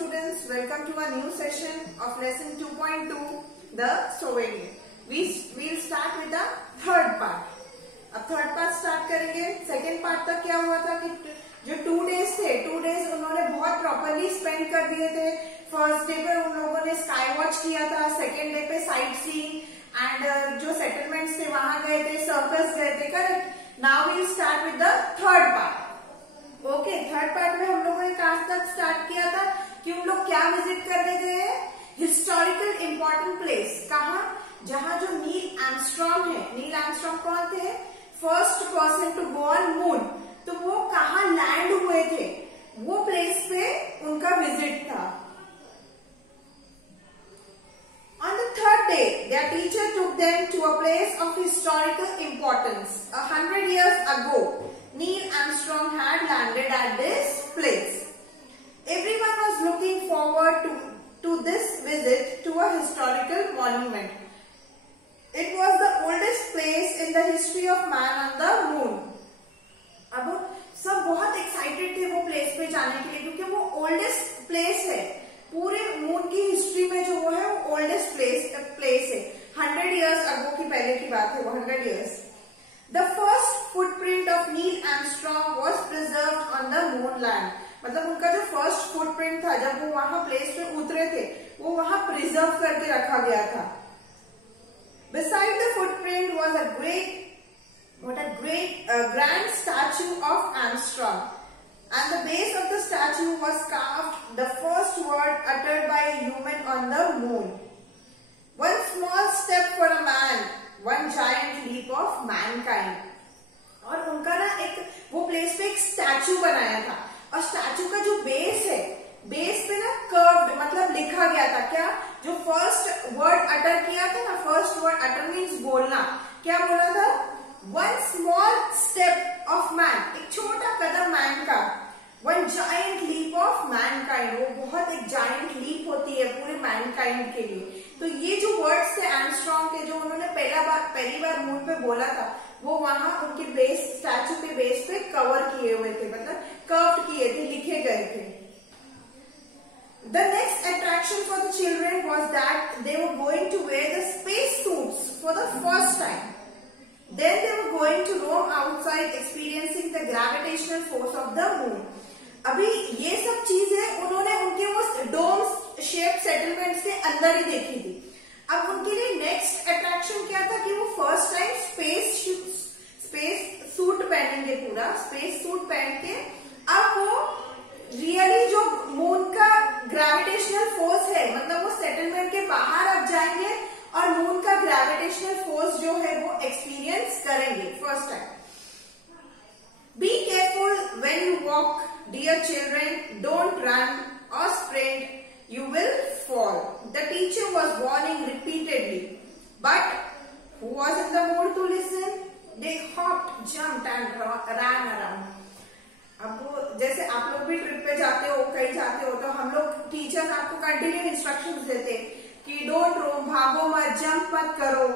students, welcome to our new session of lesson 2.2, the Slovenian. We'll start with the third part. अब third part start करेंगे. Second part तक क्या हुआ था कि जो 2 days थे, 2 days उन्होंने बहुत प्रॉपरली स्पेंड कर दिए थे. फर्स्ट डे पे उन लोगों ने स्काई वॉच किया था, सेकेंड डे पे साइट सीइंग एंड जो सेटलमेंट्स थे वहां गए थे, सर्कस गए थे. Correct. Now we start with the third part. Okay, third part में हम लोगों ने कहां तक स्टार्ट किया था कि उन लोग क्या विजिट करने गए हैं? Historical important place. कहा? जहां जो नील आर्मस्ट्रॉन्ग है. नील आर्मस्ट्रॉन्ग कौन थे? First person to go on moon. तो वो कहा लैंड हुए थे, वो प्लेस पे उनका विजिट था. On the third day, their teacher took them to a place of historical importance. 100 years ago, Neil Armstrong had landed at this place. Everyone was looking forward to this visit to a historical monument. It was the oldest place in the history of man on the moon. अब सब बहुत excited थे वो place पे जाने के लिए, क्योंकि वो ओल्डेस्ट प्लेस है. पूरे मून की हिस्ट्री में जो वो है वो ओल्डेस्ट प्लेस है. 100 years ago की पहले की बात है वो. 100 years. The first footprint of Neil Armstrong was preserved on the moon land. मतलब उनका जो फर्स्ट फुटप्रिंट था जब वो वहां प्लेस पे उतरे थे, वो वहां प्रिजर्व करके रखा गया था. Beside the footprint was a grand statue of Armstrong. At the base of the statue was carved the first word uttered by a human on the moon. One small step for a man, one giant leap of mankind. और उनका ना वो place पे एक statue बनाया था, और statue का जो बेस है, बेस पे ना कर्व्ड मतलब लिखा गया था क्या? जो फर्स्ट वर्ड अटर किया था ना, फर्स्ट वर्ड अटर मीन्स बोलना. क्या बोला था? One small step of man, एक छोटा कदम मैन का. One giant leap of mankind, वो बहुत एक जायंट लीप होती है पूरे मैनकाइंड के लिए. तो ये जो वर्ड्स थे आर्मस्ट्रॉन्ग के, जो उन्होंने पहली बार मून पे बोला था, वो वहां उनके बेस, स्टैचू के बेस पे कवर किए हुए थे, मतलब कर्व किए थे, लिखे गए थे. The next attraction for the children was that they were going to wear the space suits for the first time. Then they were going to roam outside, experiencing the gravitational force of the moon. अभी ये सब चीजें उन्होंने उनके वो dome shape settlements के अंदर ही देखी थी. अब उनके लिए नेक्स्ट अट्रैक्शन क्या था कि वो फर्स्ट टाइम स्पेस सूट पहनेंगे, पूरा स्पेस सूट पहन के अब वो रियली जो मून का ग्रेविटेशनल फोर्स है, मतलब वो सेटलमेंट के बाहर अब जाएंगे और मून का ग्रेविटेशनल फोर्स जो है वो एक्सपीरियंस करेंगे first time. Be careful when you walk dear children, don't run और sprint, you will fall. The teacher was warning repeatedly, but who was in the mood to listen? They hopped, jumped and ran around. अब जैसे आप लोग भी trip पे जाते हो, कहीं जाते हो, तो हम लोग टीचर्स आपको कंटिन्यू इंस्ट्रक्शंस देते कि डोंट रोम, भागो मत, जंप मत करो,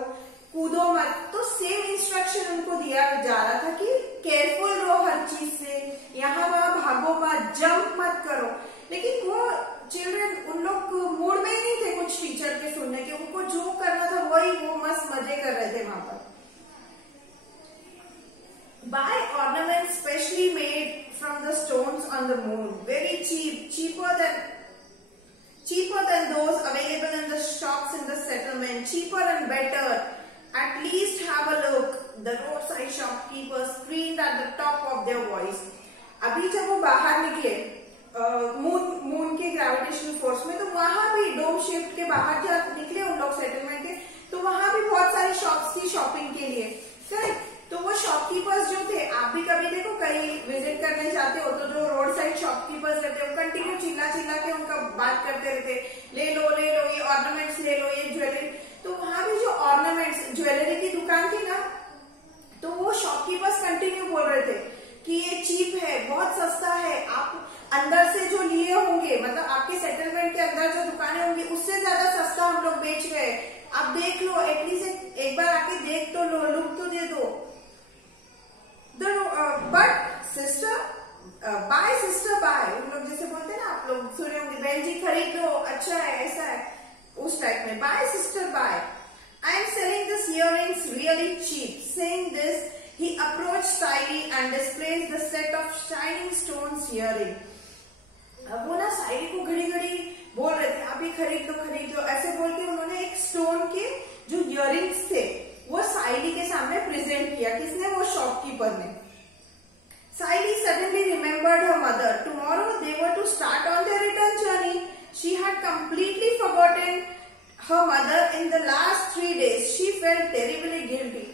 कूदो मत. तो सेम इंस्ट्रक्शन उनको दिया जा रहा था कि केयरफुल रहो हर चीज से, यहाँ वहां भागो मत, जंप मत करो. लेकिन वो चिल्ड्रन, उन लोग मूड में ही नहीं थे कुछ टीचर के सुनने के. उनको जो करना था वही, वो मस्त मजे कर रहे थे वहां पर. Buy ornaments specially made from the stones on the moon, very cheaper than those available in the shops in the settlement, cheaper and better. At least have a look, the roadside shopkeepers screamed at the top of their voice. अभी जब वो बाहर निकले moon के gravitational force में, तो वहां भी डोम शिफ्ट के बाहर जब निकले उन लोग सेटलमेंट के, तो वहां भी बहुत सारी शॉप्स थी शॉपिंग के लिए. करेक्ट. तो वो शॉपकीपर्स जो थे, आप भी कभी देखो कहीं विजिट करने जाते हो तो जो रोड साइड शॉपकीपर्स रहते हैं वो कंटिन्यू चिल्ला के उनका बात करते रहते, ले लो ये ऑर्नामेंट्स ले लो, ये ज्वेलरी. तो वहां भी जो ऑर्नामेंट्स ज्वेलरी की दुकान थी ना, तो वो शॉपकीपर्स कंटिन्यू बोल रहे थे कि ये चीप है, बहुत सस्ता है, आप अंदर से जो लिए होंगे, मतलब आपके सेटलमेंट के अंदर जो दुकानें होंगी उससे ज्यादा सस्ता हम लोग बेच गए, आप देख लो, एटलीस्ट एक बार आके देख तो लो, लुक तो दे दो. But sister buy, sister buy, हम लोग जैसे बोलते हैं ना, आप लोग सुने होंगे, बहन जी खरीद लो, अच्छा है, ऐसा है, उस टाइप में. Buy sister buy, I am selling this earrings really cheap. Saying this, he approached Saili and displayed the set of shining stones earring. अब वो ना साइली को घड़ी घड़ी बोल रहे थे, आप ये खरीद लो, ऐसे बोल के उन्होंने एक स्टोन के जो इयररिंग्स थे वो साइली के सामने प्रेजेंट किया. किसने? वो शॉपकीपर ने. Saili suddenly remembered her mother. Tomorrow they were to start on their return journey. She had completely forgotten her mother in the last 3 days. She felt terribly guilty.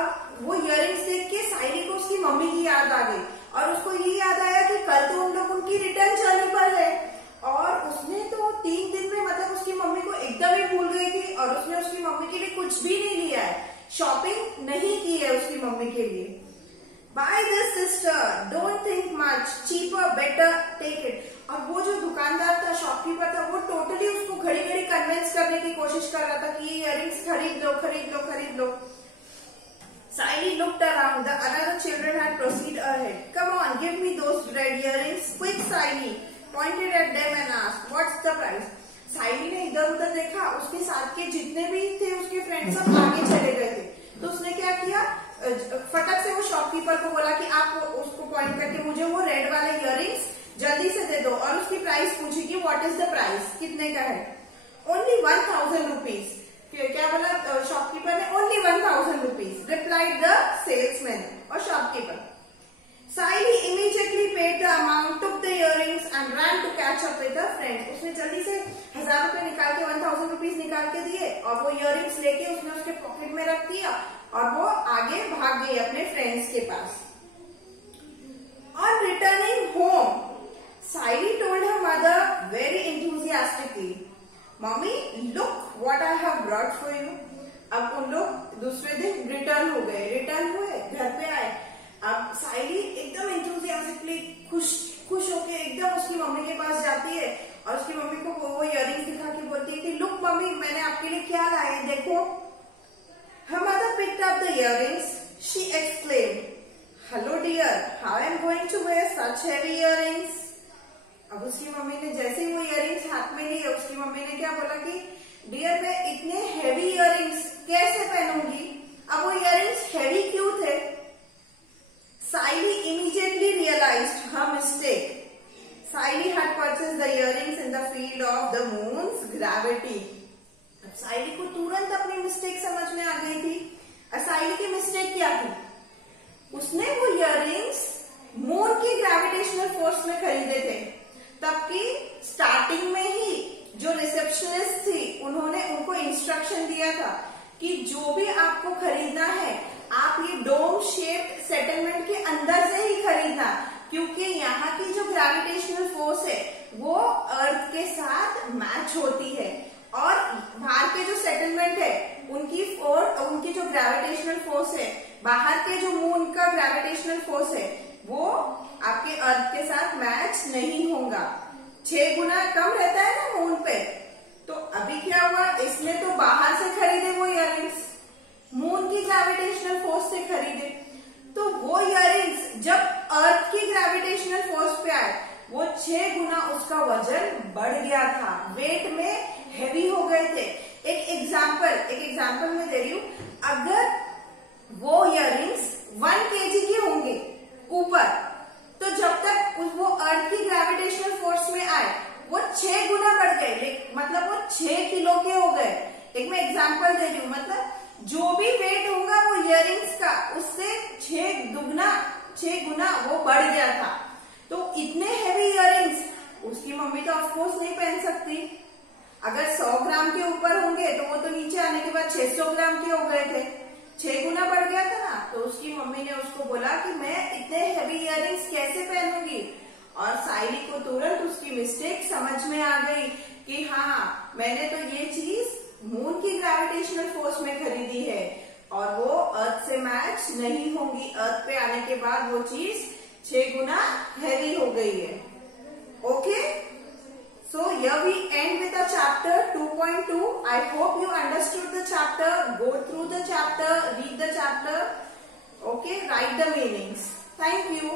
अब वो इयररिंग्स देख के साइली को उसकी मम्मी की याद आ गई और उसको ये याद आया कि कल तो उन लोग उनकी रिटर्न जर्नी पर है और उसने तो 3 दिन में मतलब उसकी मम्मी को एकदम ही भूल गई थी और उसने उसकी मम्मी के लिए कुछ भी नहीं लिया है, शॉपिंग नहीं की है उसकी मम्मी के लिए. Buy this sister, don't think much, cheaper, better, take it. और वो जो दुकानदार था, शॉपकीपर था, वो टोटली उसको घड़ी घड़ी कन्विंस करने की कोशिश कर रहा था कि ये इयररिंग्स खरीद लो. Saili looked around. The other children had proceeded ahead. Come on, give me those red earrings, quick, Saili pointed at them and asked, "What's the price?" साइली ने इधर उधर देखा, उसके साथ के जितने भी थे उसके फ्रेंड्स सब आगे चले गए थे. तो उसने क्या किया, फटक से वो शॉपकीपर को बोला कि आप उसको पॉइंट करके मुझे वो रेड वाले इयररिंग्स जल्दी से दे दो और उसकी प्राइस पूछी कि व्हाट इज द प्राइस, कितने का है. Only 1000 rupees. क्या बोला शॉपकीपर ने? Only 1000 rupees, replied the salesman और shopkeeper. Saili immediately paid the amount, took the earrings and ran to catch up with her friend. उसने जल्दी से 1000 रुपए निकाल के 1000 रुपीज निकाल के दिए और वो इयररिंग्स लेके उसने उसके पॉकेट में रख दिया और वो आगे भाग गई अपने फ्रेंड्स के पास. On returning home, Saili told her mother very enthusiastically, "Mommy, look what I have brought for you." अब उन लोग दूसरे दिन रिटर्न हुए, घर पे आए. अब साइली एकदम एंथुसियास्टिकली खुश होके एकदम उसकी मम्मी के पास जाती है और उसकी मम्मी को वो इयररिंग्स दिखा के बोलती है कि लुक मम्मी, मैंने आपके लिए क्या लाए हैं, देखो. Her mother picked up the earrings. She exclaimed, "Hello dear, how I am going to wear such heavy earrings?" अब उसकी मम्मी ने जैसे ही वो इयररिंग्स हाथ में लिए, उसकी मम्मी ने क्या बोला कि डियर मैं इतने हेवी इयररिंग्स कैसे पहनूंगी. अब वो इयररिंग्स हेवी क्यों थे? Saili immediately realized her mistake. Saili had purchased the earrings in the field of the moon's gravity. अब साइली को तुरंत अपनी मिस्टेक समझ में आ गई थी. साइली की मिस्टेक क्या थी? उसने वो इयररिंग्स मून की ग्रेविटेशनल फोर्स में खरीदे थे. तबकि स्टार्टिंग में ही जो रिसेप्शनिस्ट थी उन्होंने उनको इंस्ट्रक्शन दिया था कि जो भी आपको खरीदना है आप ये डोम शेप सेटलमेंट के अंदर से ही खरीदना, क्योंकि यहाँ की जो ग्रेविटेशनल फोर्स है वो अर्थ के साथ मैच होती है और बाहर के जो सेटलमेंट है उनकी जो ग्रेविटेशनल फोर्स है, बाहर के जो मून का ग्रेविटेशनल फोर्स है वो आपके अर्थ के साथ मैच नहीं होगा. 6 गुना कम रहता है ना मून पे. तो अभी क्या हुआ, इसने तो बाहर से खरीदे वो इयररिंग्स, मून की ग्रेविटेशनल फोर्स से खरीदे. तो वो इयररिंग्स जब अर्थ की ग्रेविटेशनल फोर्स पे आए वो 6 गुना उसका वजन बढ़ गया था, वेट में हेवी हो गए थे. एक एग्जाम्पल में दे रही हूं. अगर वो इयररिंग्स 1 kg के होंगे ऊपर, तो जब तक वो अर्थ की ग्रेविटेशनल फोर्स में आए वो 6 गुना बढ़ गए, मतलब वो 6 किलो के हो गए. एक मैं एग्जाम्पल दे रही हूँ, मतलब जो भी वेट होगा वो इयररिंग्स का उससे 6 गुना वो बढ़ गया था. तो इतने हेवी इयररिंग्स उसकी मम्मी तो ऑफकोर्स नहीं पहन सकती. अगर 100 ग्राम के ऊपर होंगे तो वो तो नीचे आने के बाद 600 ग्राम के हो गए थे, 6 गुना बढ़ गया था ना. तो उसकी मम्मी ने उसको बोला कि मैं इतने हेवी इयररिंग्स कैसे पहनूंगी. और साइली को तुरंत उसकी मिस्टेक समझ में आ गई कि हाँ, मैंने तो ये चीज मून की ग्रेविटेशनल फोर्स में खरीदी है और वो अर्थ से मैच नहीं होंगी. अर्थ पे आने के बाद वो चीज 6 गुना हैवी हो गई है. Okay, so here we end with the chapter 2.2. I hope you understood the chapter. Go through the chapter, read the chapter. Okay, write the meanings. Thank you.